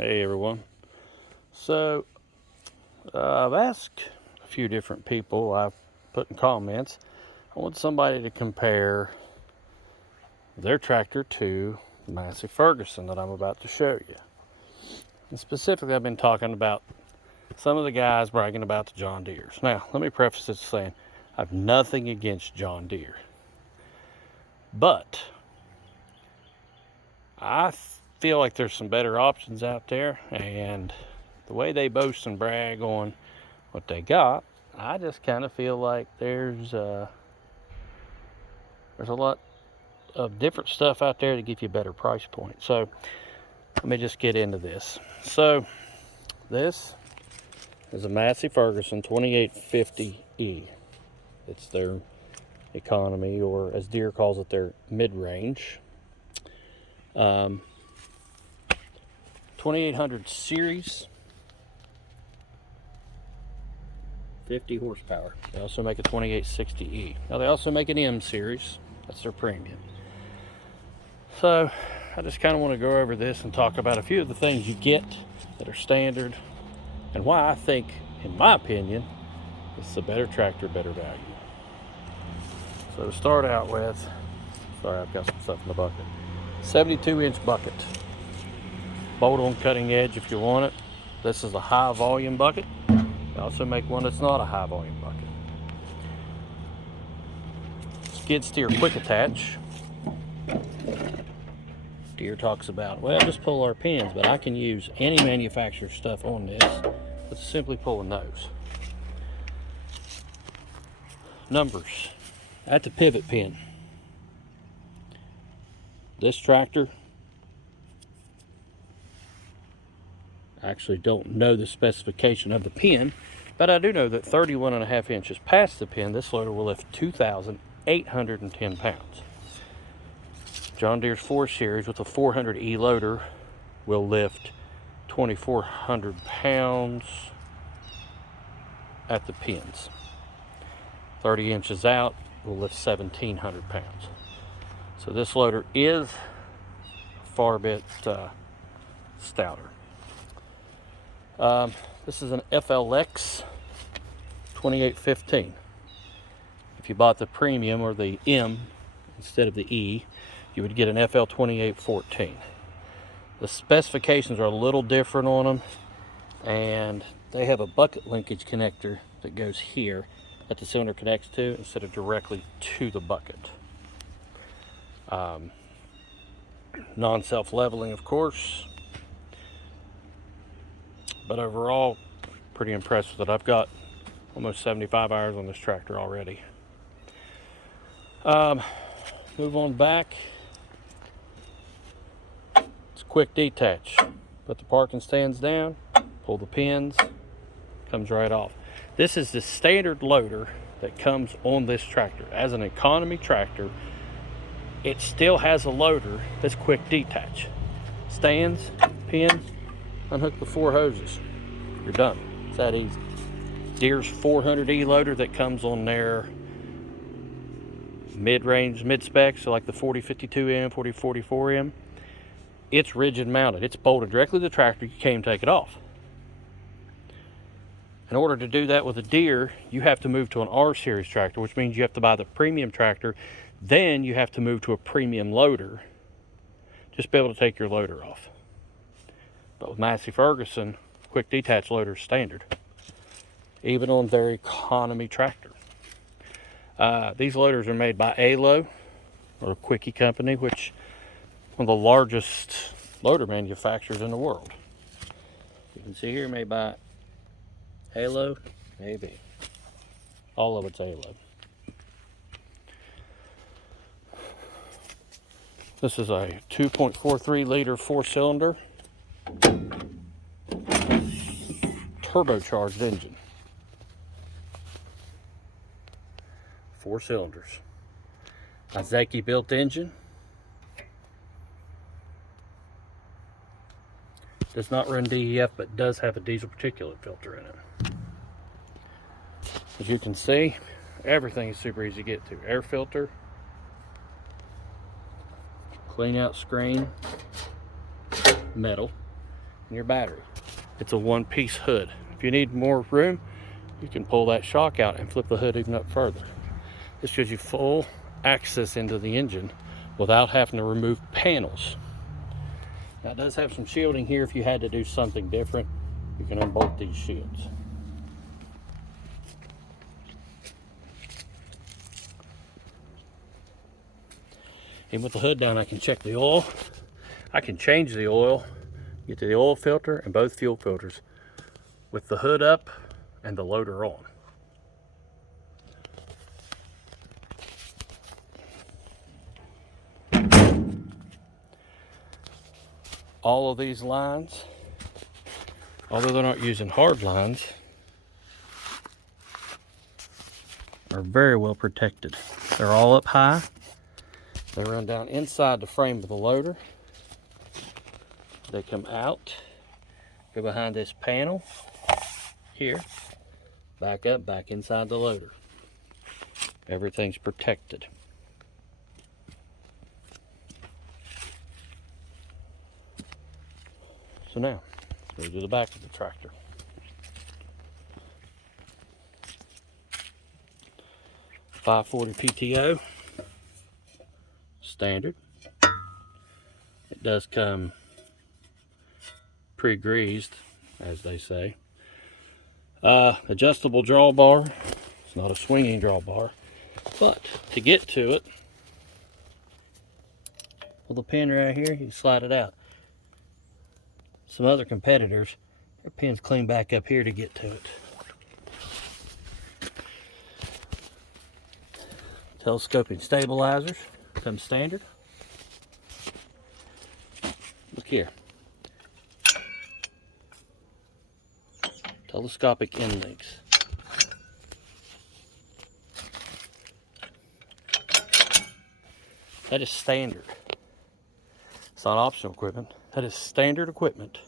Hey everyone. So I've asked a few different people, I've put in comments, I want somebody to compare their tractor to the Massey Ferguson that I'm about to show you. And specifically, I've been talking about some of the guys bragging about the John Deeres. Now, let me preface this saying I have nothing against John Deere, but I feel like there's some better options out there, and the way they boast and brag on what they got, I just kind of feel like there's a lot of different stuff out there to give you a better price point. So let me just get into this. So this is a Massey Ferguson 2850E. It's their economy, or as Deere calls it, their mid-range. 2800 series, 50 horsepower. They also make a 2860E. Now they also make an M series. That's their premium. So I just kind of want to go over this and talk about a few of the things you get that are standard and why I think, in my opinion, it's a better tractor, better value. So to start out with, sorry, I've got some stuff in the bucket. 72-inch bucket. Bolt-on cutting edge if you want it. This is a high volume bucket. They also make one that's not a high volume bucket. Skid steer quick attach. Deere talks about, well, just pull our pins, but I can use any manufacturer stuff on this. Let's simply pull a nose. Numbers at the pivot pin. This tractor, I actually don't know the specification of the pin, but I do know that 31.5 inches past the pin, this loader will lift 2,810 pounds. John Deere's 4 Series with a 400E loader will lift 2,400 pounds at the pins. 30 inches out will lift 1,700 pounds. So this loader is a far bit stouter. This is an FLX 2815. If you bought the premium or the M instead of the E, you would get an FL 2814. The specifications are a little different on them, and they have a bucket linkage connector that goes here that the cylinder connects to instead of directly to the bucket. Non-self leveling, of course, but overall pretty impressed with it. I've got almost 75 hours on this tractor already. Move on back. It's quick detach. Put the parking stands down, pull the pins, comes right off. This is the standard loader that comes on this tractor. As an economy tractor, it still has a loader that's quick detach. Stands, pins, unhook the 4 hoses. You're done. It's that easy. Deere's 400E loader that comes on their mid-range, mid-spec, so like the 4052M, 4044M, it's rigid mounted. It's bolted directly to the tractor. You can't even take it off. In order to do that with a Deere, you have to move to an R series tractor, which means you have to buy the premium tractor. Then you have to move to a premium loader just to be able to take your loader off. But with Massey Ferguson, quick detach loader is standard, even on their economy tractor. These loaders are made by ALO, or Quickie Company, which is one of the largest loader manufacturers in the world. You can see here, made by ALO, maybe. All of it's ALO. This is a 2.43 liter 4-cylinder turbocharged engine. 4 cylinders. Massey built engine. Does not run DEF, but does have a diesel particulate filter in it. As you can see, everything is super easy to get to. Air filter, clean out screen, metal. and your battery. It's a one-piece hood. If you need more room, you can pull that shock out and flip the hood even up further. This gives you full access into the engine without having to remove panels. Now it does have some shielding here if you had to do something different. You can unbolt these shields. And with the hood down, I can check the oil. I can change the oil, get to the oil filter and both fuel filters with the hood up and the loader on. All of these lines, although they're not using hard lines, are very well protected. They're all up high. They run down inside the frame of the loader. They come out, go behind this panel here, back up, back inside the loader. Everything's protected. So now, let's move to the back of the tractor. .540 PTO, standard. It does come pre-greased, as they say. Adjustable drawbar. It's not a swinging drawbar, but to get to it, with the pin right here, you can slide it out. Some other competitors, their pins clean back up here to get to it. Telescoping stabilizers come standard. Look here. Telescopic end links. That is standard. It's not optional equipment. That is standard equipment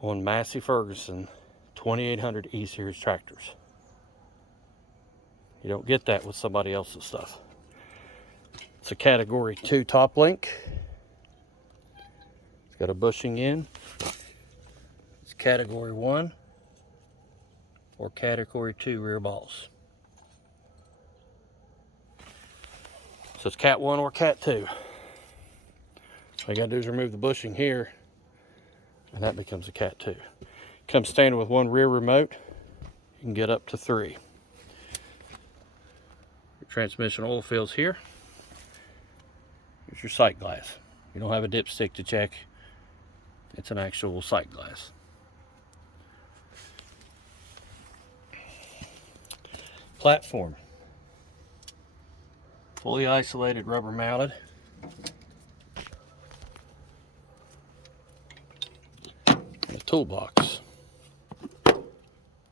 on Massey Ferguson 2800 E-Series tractors. You don't get that with somebody else's stuff. It's a category 2 top link. It's got a bushing in. It's category 1 or category 2 rear balls. So it's cat 1 or cat 2. All you gotta do is remove the bushing here, and that becomes a cat 2. Comes standard with 1 rear remote. You can get up to 3. Your transmission oil fills here. Here's your sight glass. You don't have a dipstick to check. It's an actual sight glass. Platform. Fully isolated, rubber mounted. And a toolbox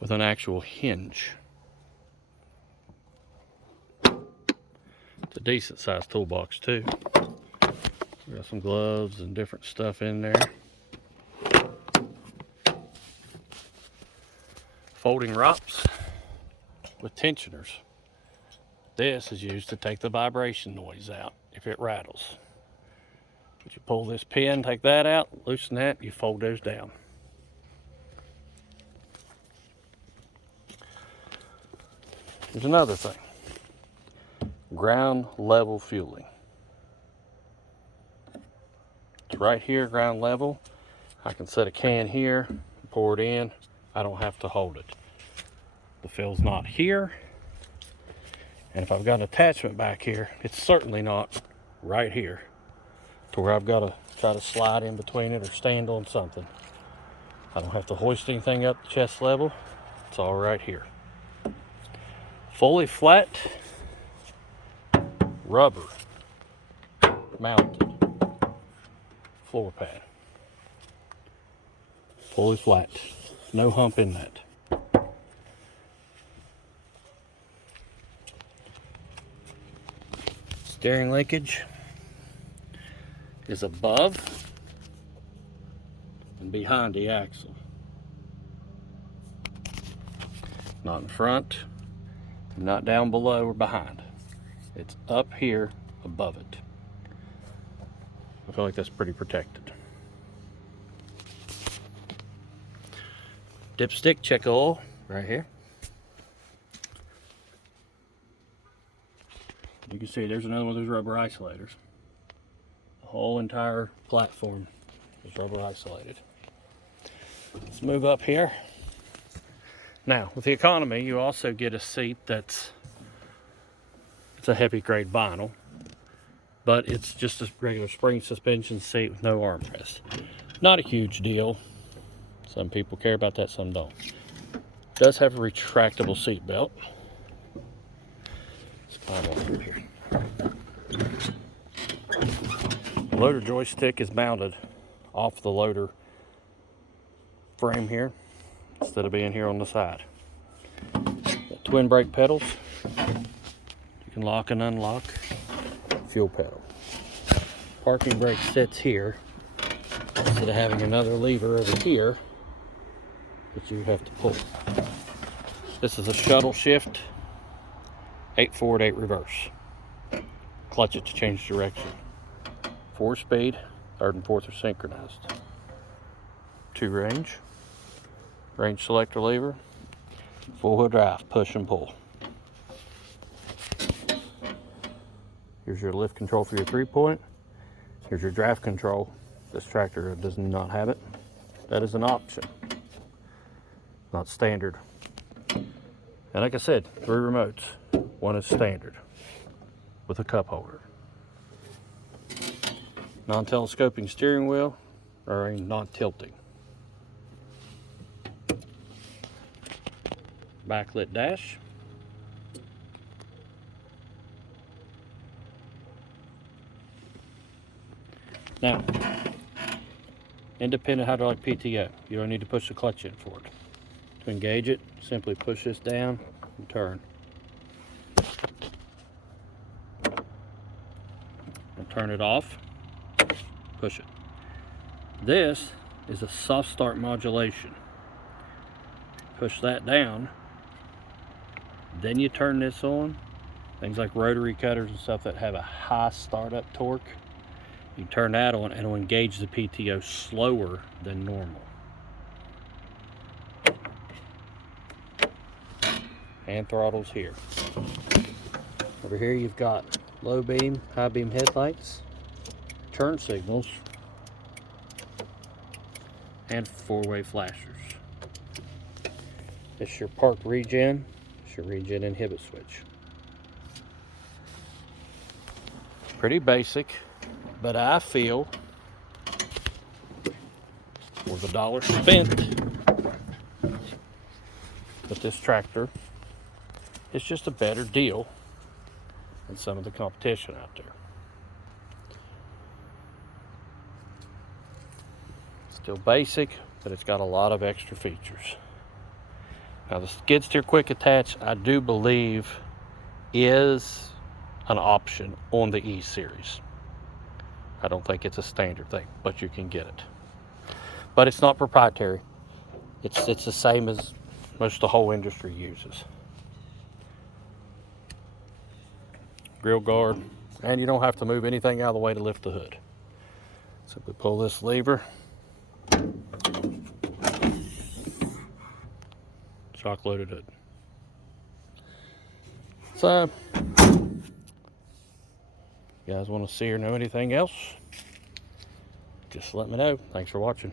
with an actual hinge. It's a decent sized toolbox too. We got some gloves and different stuff in there. Folding ROPS with tensioners. This is used to take the vibration noise out if it rattles. But you pull this pin, take that out, loosen that, you fold those down. Here's another thing. Ground level fueling. It's right here, ground level. I can set a can here, pour it in. I don't have to hold it. The fill's not here. And if I've got an attachment back here, it's certainly not right here to where I've got to try to slide in between it or stand on something. I don't have to hoist anything up to chest level. It's all right here. Fully flat, rubber mounted floor pad. Fully flat, no hump in that. Steering linkage is above and behind the axle. Not in front, not down below or behind. It's up here above it. I feel like that's pretty protected. Dipstick check oil right here. You can see there's another one of those rubber isolators. The whole entire platform is rubber isolated. Let's move up here. Now, with the economy, you also get a seat it's a heavy grade vinyl, but it's just a regular spring suspension seat with no armrest. Not a huge deal. Some people care about that, some don't. It does have a retractable seat belt. Let's climb on through here. The loader joystick is mounted off the loader frame here instead of being here on the side. Got twin brake pedals. You can lock and unlock. Fuel pedal. Parking brake sits here instead of having another lever over here that you have to pull. This is a shuttle shift, 8 forward, 8 reverse. Clutch it to change direction. 4-speed, 3rd and 4th are synchronized. 2 range selector lever, 4-wheel drive, push and pull. Here's your lift control for your 3-point. Here's your draft control. This tractor does not have it. That is an option, not standard. And like I said, 3 remotes. 1 is standard with a cup holder. Non-telescoping steering wheel, or non-tilting. Backlit dash. Now, independent hydraulic PTO. You don't need to push the clutch in for it. To engage it, simply push this down and turn. And turn it off, push it. This is a soft start modulation. Push that down, then you turn this on. Things like rotary cutters and stuff that have a high startup torque, you turn that on and it'll engage the PTO slower than normal. And throttles here. Over here you've got low beam, high beam headlights, turn signals, and 4-way flashers. This is your park regen. It's your regen inhibit switch. Pretty basic, but I feel for the dollar spent with this tractor, it's just a better deal than some of the competition out there. Still basic, but it's got a lot of extra features. Now the skid steer quick attach, I do believe, is an option on the E series. I don't think it's a standard thing, but you can get it. But it's not proprietary. It's the same as most of the whole industry uses. Grill guard, and you don't have to move anything out of the way to lift the hood. Simply pull this lever. Shock loaded hood. So, you guys want to see or know anything else? Just let me know. Thanks for watching.